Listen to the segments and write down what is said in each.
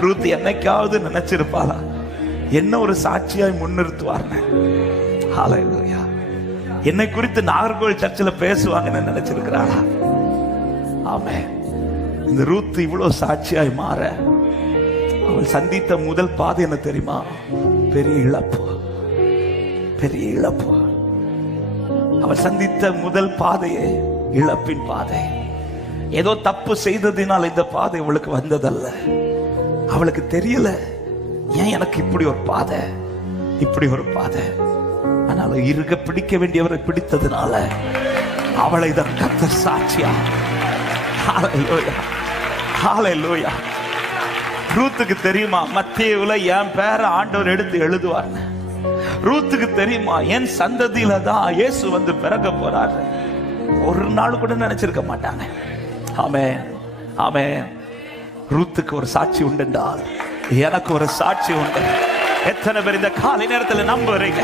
Ruth என்னைக்காவது நினைச்சிருப்பாளா? என்ன ஒரு சாட்சியாய் முன்னிறுத்துவார்னு? ஹalleluya என்னை குறித்து நாகர்கோவில் சர்ச்சில் பேசுவாங்கன்னு நினைச்சிருக்கிறாளா? ஆமே இந்த ரூத் இவ்வளவு சாட்சியாய் மாற அவள் சந்தித்த முதல் பாதை என்ன தெரியுமா? பெரிய இழப்பு. பெரிய இழப்பு. அவள் சந்தித்த முதல் பாதையே இழப்பின் பாதை. ஏதோ தப்பு செய்ததினால் இந்த பாதை இவளுக்கு வந்ததல்ல. அவளுக்கு தெரியல. ஏன் எனக்கு இப்படி ஒரு பாதை? இப்படி ஒரு பாதை. ஆனால் இருக பிடிக்க வேண்டியவரை பிடித்ததுனால அவளை தான் கத்த சாட்சியா? ஹalleluya. ரூத்துக்கு தெரியுமா? மத்தியவுல என் பேரை ஆண்டவர் எடுத்து எழுதுவார். ரூத்துக்கு தெரியுமா? என் சந்ததியில தான் இயேசு வந்து பிறக்க போறாரு. ஒரு நாள் கூட நினைச்சிருக்க மாட்டாங்க. ஆமே ஆமே ரூத்துக்கு ஒரு சாட்சி உண்டுண்டால் எனக்கு ஒரு சாட்சி உண்டு. எத்தனை பேர் இந்த காலை நேரத்தில் நம்புறீங்க?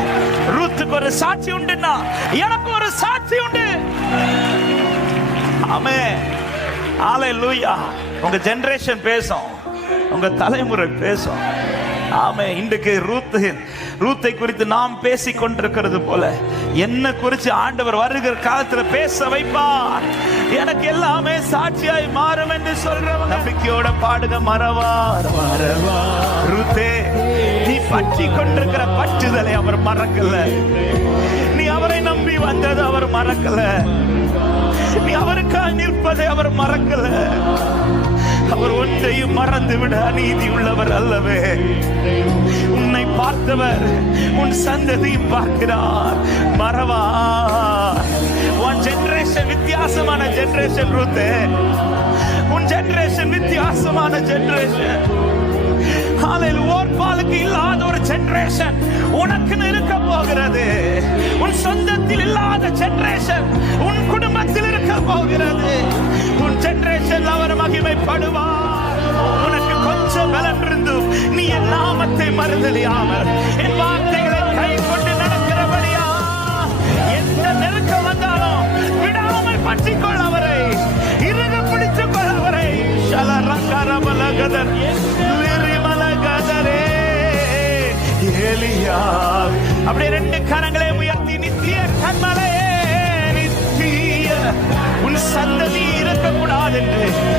ரூத்துக்கு ஒரு சாட்சி உண்டுன்னா எனக்கு ஒரு சாட்சி உண்டு. ஆமே ஹalleluya உங்க ஜெனரேஷன் பேசும். உங்க தலைமுறை பேசும். ஆமே இன்றைக்கு ரூத் ரூத்தை குறித்து நாம் பேசிக் கொண்டிருக்கிறது போல என்ன குறித்து ஆண்டவர் வருகிற காலத்துல பேச வைப்பார். எனக்கு எல்லாமே சாட்சியாய் மாறும் என்று சொல்றவங்க. நம்பிக்கையோட பாடுக மறவார் மறவா. ரூத்தே நீ பற்றி கொண்டிருக்கிற பற்றுதலை அவர் மறக்கல. நீ அவரை நம்பி வந்தது அவர் மறக்கல. நீ அவருக்காக நிற்பதை அவர் மறக்கல. அவர் ஒன்றையும் மறந்து விட அநீதி உள்ளவர் அல்லவே. உன்னை பார்த்தவர் உன் சந்ததியும் பார்க்கிறார். மறவா. உன் ஜெனரேஷன் வித்தியாசமான ஜெனரேஷன் ரூத்து உன் ஜெனரேஷன் வித்தியாசமான ஜெனரேஷன் காலையில் ஓர்பாலுக்கு இல்லாத ஒரு ஜெனரேஷன் உனக்குன்னு இருக்க போகிறது. உன் சொந்தத்தில் இல்லாத ஜெனரேஷன் உன் குடும்பத்தில் இருக்க போகிறது. உன் ஜெனரேஷன் அவர் மகிமைப்படுவார். நாமத்தை மறந்தலியாமல் என் வார்த்தைகளை கை கொண்டு நடக்கிறபடியா எந்த நெருக்கம் வந்தாலும் விடாமல் பற்றிக்கொள் அவரை. இறுக பிடித்துக் கொள் அவரை. ஷலரங்கரபலகதர் அப்படியே ரெண்டு கரங்களை உயர்த்தி நித்திய கண்மலே நித்திய. உன் சந்ததி இருக்கக்கூடாது என்று